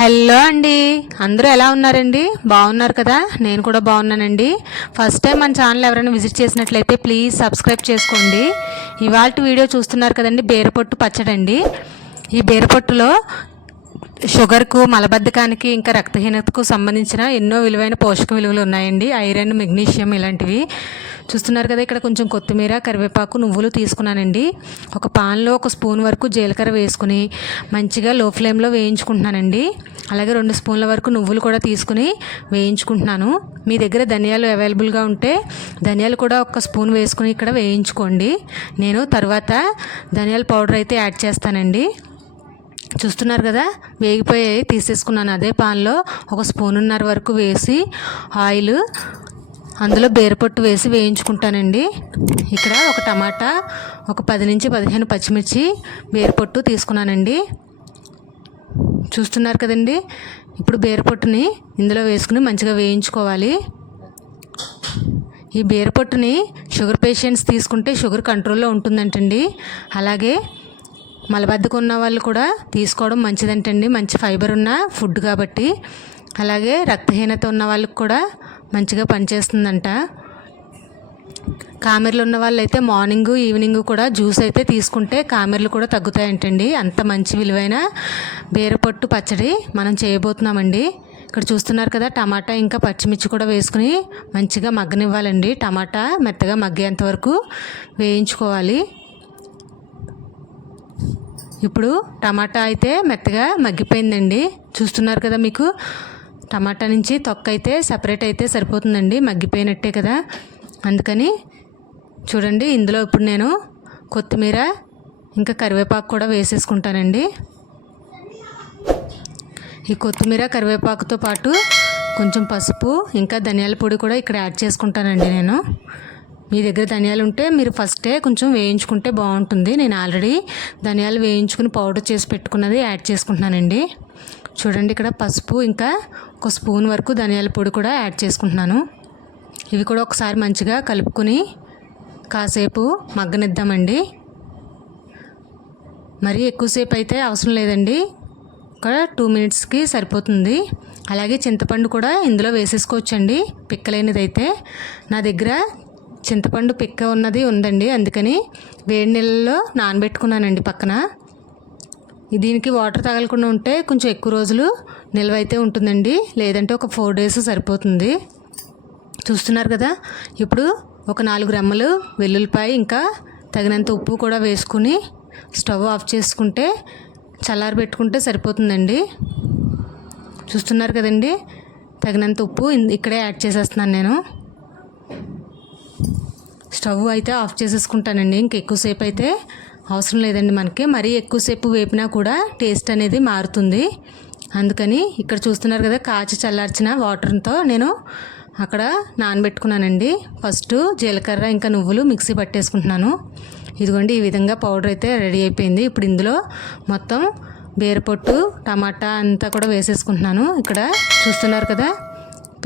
Hello అండి. అందరూ ఎలా ఉన్నారండి? బాగున్నారు కదా? నేను కూడా బాగున్నానండి. ఫస్ట్ టైం మన ఛానల్ ఎవరైనా విజిట్ చేసినట్లయితే ప్లీజ్ సబ్స్క్రైబ్ చేసుకోండి. ఇవాళ వీడియో చూస్తున్నారు కదండి బీరపొట్టు పచ్చడండి. ఈ బీరపొట్టులో షుగర్కు మలబద్ధకానికి ఇంకా రక్తహీనతకు సంబంధించిన ఎన్నో విలువైన పోషక విలువలు ఉన్నాయండి. ఐరన్ మెగ్నీషియం ఇలాంటివి. చూస్తున్నారు కదా ఇక్కడ కొంచెం కొత్తిమీర కరివేపాకు నువ్వులు తీసుకున్నానండి. ఒక పాన్లో ఒక స్పూన్ వరకు జీలకర్ర వేసుకుని మంచిగా లో ఫ్లేమ్లో వేయించుకుంటున్నానండి. అలాగే రెండు స్పూన్ల వరకు నువ్వులు కూడా తీసుకుని వేయించుకుంటున్నాను. మీ దగ్గర ధనియాలు అవైలబుల్గా ఉంటే ధనియాలు కూడా ఒక స్పూన్ వేసుకుని ఇక్కడ వేయించుకోండి. నేను తర్వాత ధనియాల పౌడర్ అయితే యాడ్ చేస్తానండి. చూస్తున్నారు కదా? వేగిపోయి తీసేసుకున్నాను అదే పాన్లో. ఒక స్పూనున్నర వరకు వేసి ఆయిల్ అందులో బీరపొట్టు వేసి వేయించుకుంటానండి. ఇక్కడ ఒక టమాటా ఒక పది నుంచి పదిహేను పచ్చిమిర్చి బీరపొట్టు తీసుకున్నానండి. చూస్తున్నారు కదండి? ఇప్పుడు బీరపొట్టుని ఇందులో వేసుకుని మంచిగా వేయించుకోవాలి. ఈ బీరపొట్టుని షుగర్ పేషెంట్స్ తీసుకుంటే షుగర్ కంట్రోల్లో ఉంటుందంటండి. అలాగే మలబద్ధకం ఉన్న వాళ్ళు కూడా తీసుకోవడం మంచిదంటండి. మంచి ఫైబర్ ఉన్న ఫుడ్ కాబట్టి. అలాగే రక్తహీనత ఉన్న వాళ్ళకి కూడా మంచిగా పనిచేస్తుందంట. కామెర్లు ఉన్న వాళ్ళైతే అయితే మార్నింగ్ ఈవినింగ్ కూడా జ్యూస్ అయితే తీసుకుంటే కామెర్లు కూడా తగ్గుతాయంటండి. అంత మంచి విలువైన బీరపొట్టు పచ్చడి మనం చేయబోతున్నామండి. ఇక్కడ చూస్తున్నారు కదా టమాటా ఇంకా పచ్చిమిర్చి కూడా వేసుకుని మంచిగా మగ్గనివ్వాలండి. టమాటా మెత్తగా మగ్గేంత వరకు వేయించుకోవాలి. ఇప్పుడు టమాటా అయితే మెత్తగా మగ్గిపోయిందండి. చూస్తున్నారు కదా మీకు? టమాటా నుంచి తొక్క అయితే సపరేట్ అయితే సరిపోతుందండి. మగ్గిపోయినట్టే కదా? అందుకని చూడండి ఇందులో ఇప్పుడు నేను కొత్తిమీర ఇంకా కరివేపాకు కూడా వేసేసుకుంటానండి. ఈ కొత్తిమీర కరివేపాకుతో పాటు కొంచెం పసుపు ఇంకా ధనియాల పొడి కూడా ఇక్కడ యాడ్ చేసుకుంటానండి నేను. మీ దగ్గర ధనియాలు ఉంటే మీరు ఫస్టే కొంచెం వేయించుకుంటే బాగుంటుంది. నేను ఆల్రెడీ ధనియాలు వేయించుకుని పౌడర్ చేసి పెట్టుకున్నది యాడ్ చేసుకుంటున్నానండి. చూడండి ఇక్కడ పసుపు ఇంకా ఒక స్పూన్ వరకు ధనియాల పొడి కూడా యాడ్ చేసుకుంటున్నాను. ఇవి కూడా ఒకసారి మంచిగా కలుపుకొని కాసేపు మగ్గనిద్దామండి. మరీ ఎక్కువసేపు అయితే అవసరం లేదండి. ఒక టూ మినిట్స్కి సరిపోతుంది. అలాగే చింతపండు కూడా ఇందులో వేసేసుకోవచ్చండి. పిక్కలేనిదైతే నా దగ్గర చింతపండు పిక్క ఉన్నది ఉందండి అందుకని వేడి నీళ్ళలో నానబెట్టుకున్నానండి పక్కన. దీనికి వాటర్ తగలకుండా ఉంటే కొంచెం ఎక్కువ రోజులు నిల్వ అయితే ఉంటుందండి లేదంటే ఒక ఫోర్ డేస్ సరిపోతుంది. చూస్తున్నారు కదా ఇప్పుడు ఒక నాలుగు రెమ్మలు వెల్లుల్లిపాయ ఇంకా తగినంత ఉప్పు కూడా వేసుకుని స్టవ్ ఆఫ్ చేసుకుంటే చల్లారి పెట్టుకుంటే సరిపోతుందండి. చూస్తున్నారు కదండి తగినంత ఉప్పు ఇక్కడే యాడ్ చేసేస్తున్నాను నేను. స్టవ్ అయితే ఆఫ్ చేసేసుకుంటానండి. ఇంక ఎక్కువసేపు అయితే అవసరం లేదండి మనకి. మరీ ఎక్కువసేపు వేపినా కూడా టేస్ట్ అనేది మారుతుంది. అందుకని ఇక్కడ చూస్తున్నారు కదా కాచి చల్లార్చిన వాటర్తో నేను అక్కడ నానబెట్టుకున్నానండి. ఫస్ట్ జీలకర్ర ఇంకా నువ్వులు మిక్సీ పట్టేసుకుంటున్నాను. ఇదిగోండి ఈ విధంగా పౌడర్ అయితే రెడీ అయిపోయింది. ఇప్పుడు ఇందులో మొత్తం బీరపొట్టు టమాటా అంతా కూడా వేసేసుకుంటున్నాను. ఇక్కడ చూస్తున్నారు కదా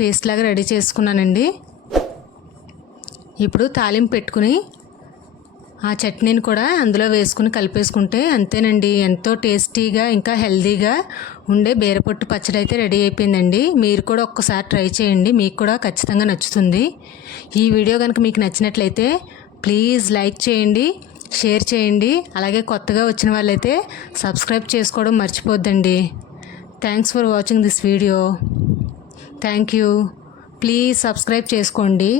పేస్ట్ లాగా రెడీ చేసుకున్నానండి. ఇప్పుడు తాలింపు పెట్టుకుని ఆ చట్నీని కూడా అందులో వేసుకుని కలిపేసుకుంటే అంతేనండి. ఎంతో టేస్టీగా ఇంకా హెల్తీగా ఉండే బీరపొట్టు పచ్చడి అయితే రెడీ అయిపోయిందండి. మీరు కూడా ఒక్కసారి ట్రై చేయండి. మీకు కూడా ఖచ్చితంగా నచ్చుతుంది. ఈ వీడియో కనుక మీకు నచ్చినట్లయితే ప్లీజ్ లైక్ చేయండి షేర్ చేయండి. అలాగే కొత్తగా వచ్చిన వాళ్ళైతే సబ్స్క్రైబ్ చేసుకోవడం మర్చిపోద్దండి. Thanks for watching this video. Thank you. Please subscribe చేసుకోండి.